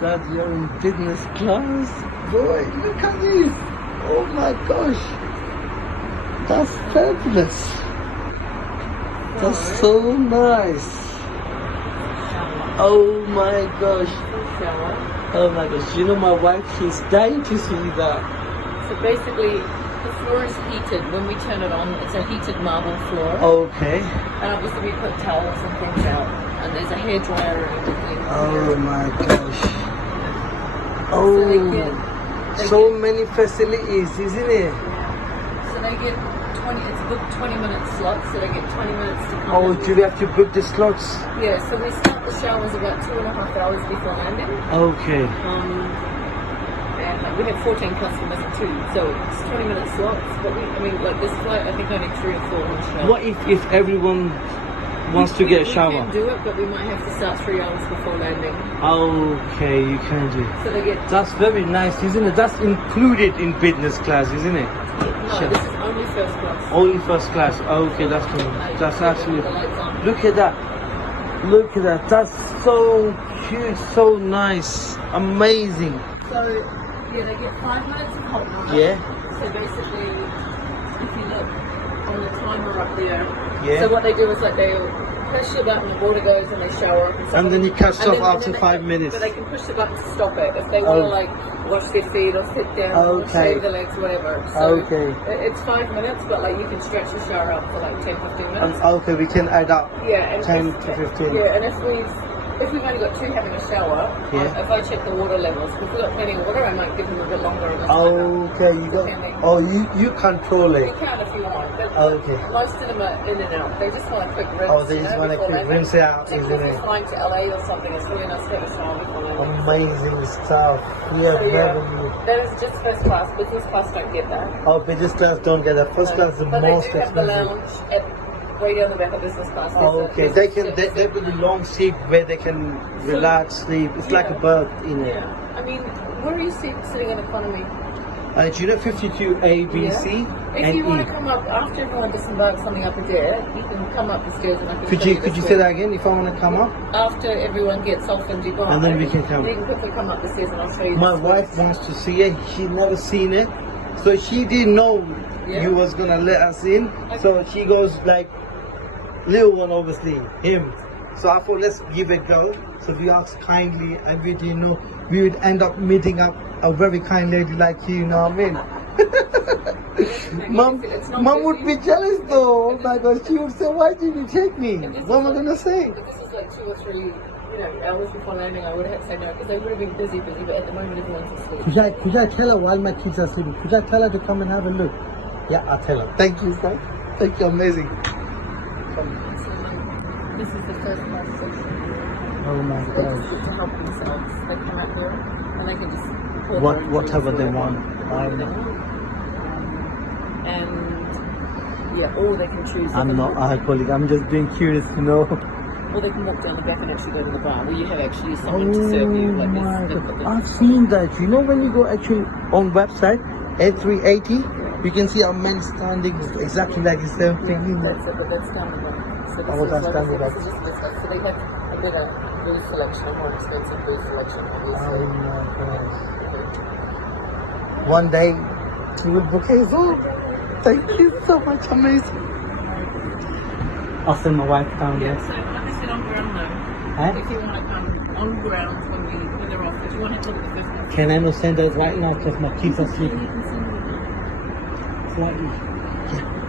that you're in business class. Boy, look at this. Oh my gosh. That's fabulous. That's so nice. Oh my gosh. Oh my gosh. You know, my wife, she's dying to see that. So basically, the floor is heated. When we turn it on, it's a heated marble floor. Okay. And obviously we put towels and things out. And there's a hairdryer and everything. Oh my gosh. So they Oh, get so many facilities, isn't it? So they get 20, it's booked 20-minute slots, so they get 20 minutes to come Oh, in. do we have to book the slots? Yeah, so we start the showers about 2.5 hours before landing. Okay. And like, we have 14 customers too, so it's 20-minute slots. But this flight, I think only 3 or 4 on shower. What if everyone wants to get a shower? We can do it, but we might have to start 3 hours before landing. Okay, you can do. So they get. That's very nice, isn't it? That's included in business class, isn't it? No, this is only first class. Only first class. Okay, that's actually. Look at that. Look at that. That's so cute, so nice, amazing. So yeah, they get 5 minutes of hot water. Yeah. So basically, if you look on the timer up there. Yeah. So what they do is like they'll push the button, the water goes, and they shower up. And then it cuts off after they 5 minutes. But they can push the button to stop it if they want to like wash their feet or sit down or Okay. shave their legs, whatever. So Okay. It's 5 minutes, but like you can stretch the shower up for like 10-15 minutes. Okay, we can add up. Yeah, and 10 if- to 15. Yeah, and if we've only got 2 having a shower, Yeah. if I check the water levels, if we've got plenty of water, I might give them a bit longer. On the timer. Okay, you got. Depending. Oh, you control You it. can if you want, but Okay. most of them are in and out. They just want a quick rinse. Oh, they just want a before quick landing. rinse out, Like isn't if it? you're flying to LA or something, it's really nice to have a shower before landing. Amazing stuff. Yeah, So, yeah, revenue. that is just first class. Business class don't get that. Oh, business class don't get that. First class is the But most they do have the expensive. lounge at right down the back of business class. Oh, okay, they can. They put a long seat where they can relax, sleep. It's like a bird in it. Yeah. I mean, where are you sitting in economy? Do you know 52 A, B, C, If and you want E? to come up after everyone disembarks on the upper deck, you can come up the stairs and I can Could show you the say stairs. that again? If I want to come up, After everyone gets off in Dubai, And then we can come. You can quickly come up the stairs and I'll show you. my the wife stairs. wants to see it. She never seen it, so she didn't know Yeah. you was gonna let us in. So she goes like, little one, obviously him. So I thought let's give it a go. So we asked kindly, and we didn't know we would end up meeting up a very kind lady like you. You know what I mean? Mom would be jealous though. Oh my God, she would say, "Why did you take me?" What am I gonna say? If this is like 2 or 3, hours before landing, I would have said no because they would have been busy. But at the moment, everyone's asleep. Could I tell her while my kids are sleeping? Could I tell her to come and have a look? Yeah, I'll tell her. Thank you, sir. Thank you, amazing. So, this is the first class section. Oh my They just gosh. get to help themselves. They come out here and they can just pour their own Whatever drinks they or want. whatever they want. And yeah, or they can choose. I'm not alcoholic. I'm just being curious to know. Or they can walk down the back and actually go to the bar where you have actually someone to serve you. Like my this. God. I've seen that. You know when you go actually on website A380, you can see our men standing exactly like the same thing. That's it, but that's down the back. So this Oh, is that's like down I the said, back. this is just the stuff. So they have a better booze selection, a more expensive booze selection, Oh obviously. my God. One day you will book his own. Thank you so much. Amazing. I'll send my wife down Yeah, there. so like I said, on ground though, Huh? if you want to come on ground when they're off, if you want to look at the first class. Can I not send her right now because my kids are Yeah, sleeping? you can send them. Slightly. Yeah.